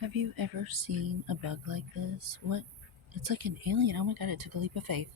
Have you ever seen a bug like this? What? It's like an alien. Oh my god, it took a leap of faith.